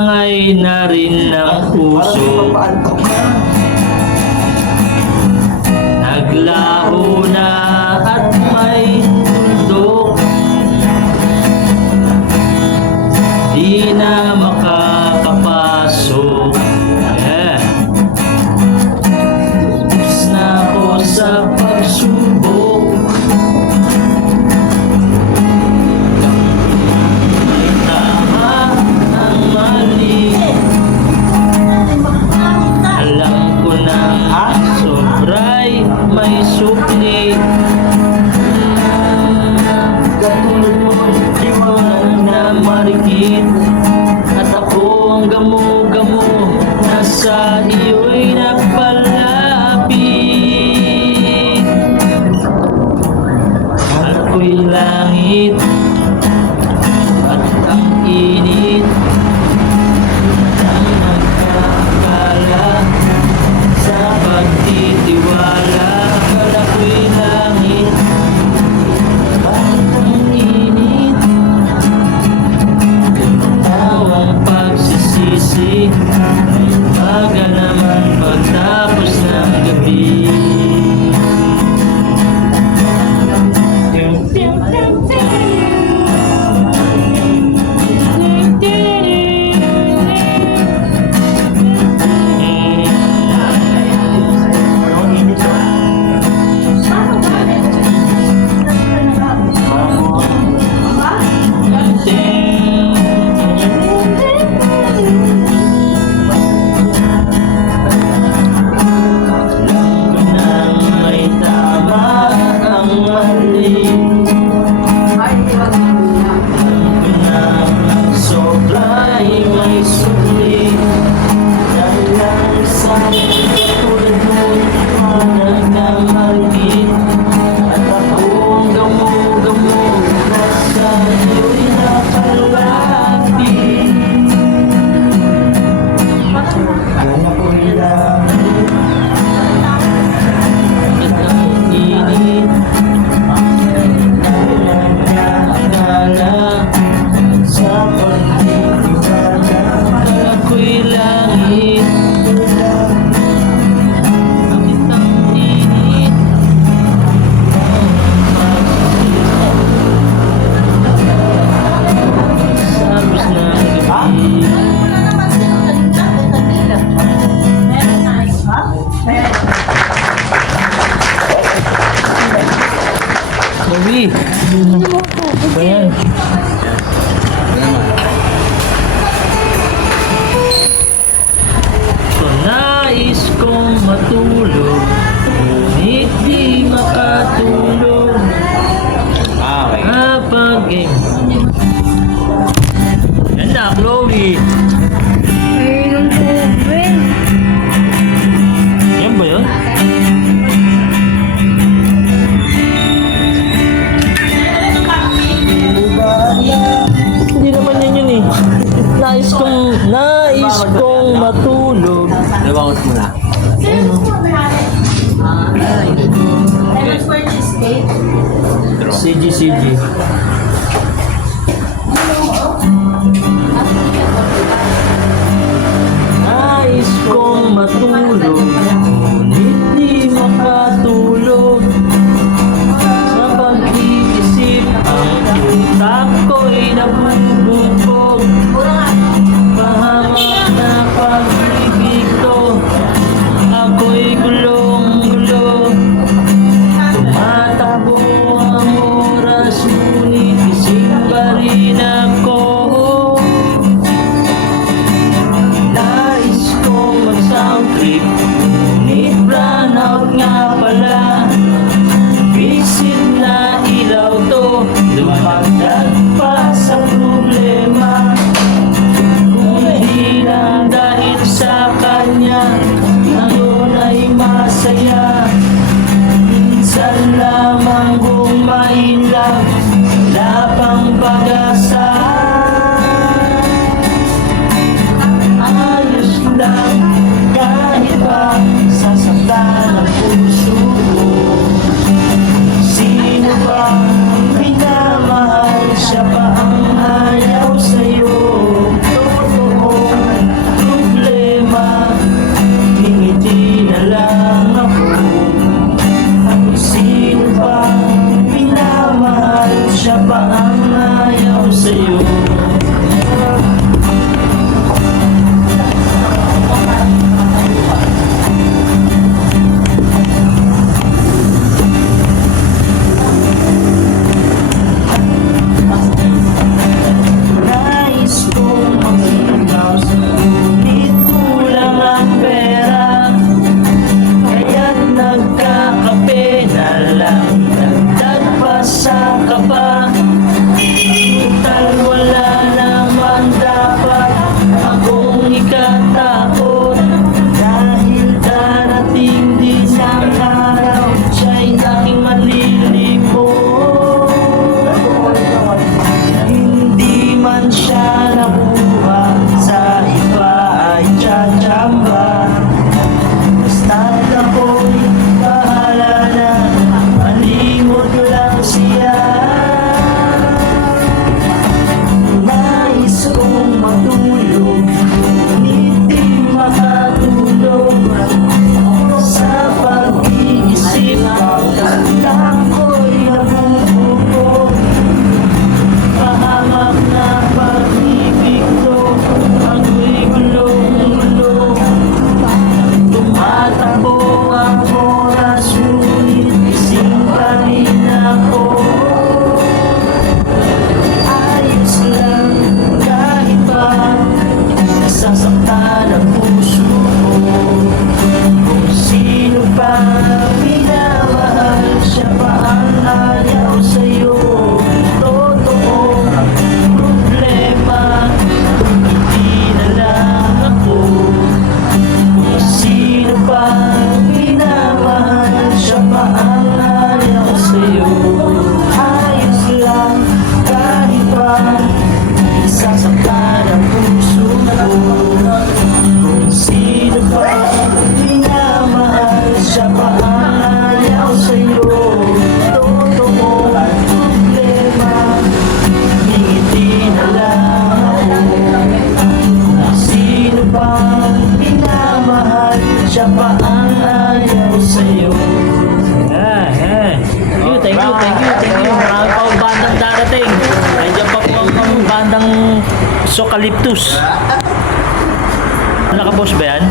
tangay na rin ng puso. Naglaho na at may tuldok, di na makakapasok. Tapos na ako sa pagsubok. May tama ang mali, alam ko na sobray may sukli. Katulad mo, di mo na marikit, at ako ang gamo-gamo, nasa iyo'y napalapit. At ako'y langit, at ang init ng nagkakala sa pagtitiwala. Akala ko'y langit, bakit ang init? Tawang pagsisisi, baga naman pagtapos ng gabi. Bobby, ba yan? So, nais kong matulog, ngunit di makatulog. Okay. Kapag ganda, Chloe. Yan ba yun? Hindi naman yun eh. Nais kong matulog. Nabangot mo na. CG. Nais kong matulog, ngunit di makatulog. Sa pag-iisip, ang utak ko'y nabububog. Pahamak na pag-ibig ko, ako'y gulong-gulo. Tumatakbo ang oras, ngunit gising pa rin ako. Nais kong mag-sound trip, ngunit brown out nga pala. Visit na ilaw to, lumagdag pa sa problema. Kung di lang dahil sa kanya, ngayon ay masaya. Minsan lamang humailap, wala pang pag-asa. Ayos lang, kahit pa sasaktan ang puso ko. Sino ba ang minamahal, siya pa ang ayaw sa'yo? Totoo minamahal, siya pa ang ayaw sa'yo. Totoo problema, hindi na lang ako. Kung sino pa minamahal, siya pa ang ayaw sa'yo. Ayos lang kahit pa sasaktan ang puso ko. Kung sino pa minamahal, siya pa ang ayaw sa'yo. Totoo problema, ngiti na lang ako. Kung sino pa minamahal, siya pa ang ayaw sa'yo. Thank you. Marami pa ang bandang darating. Nandiyan pa po ang bandang Sokaliptus. Nakaboss ba yan?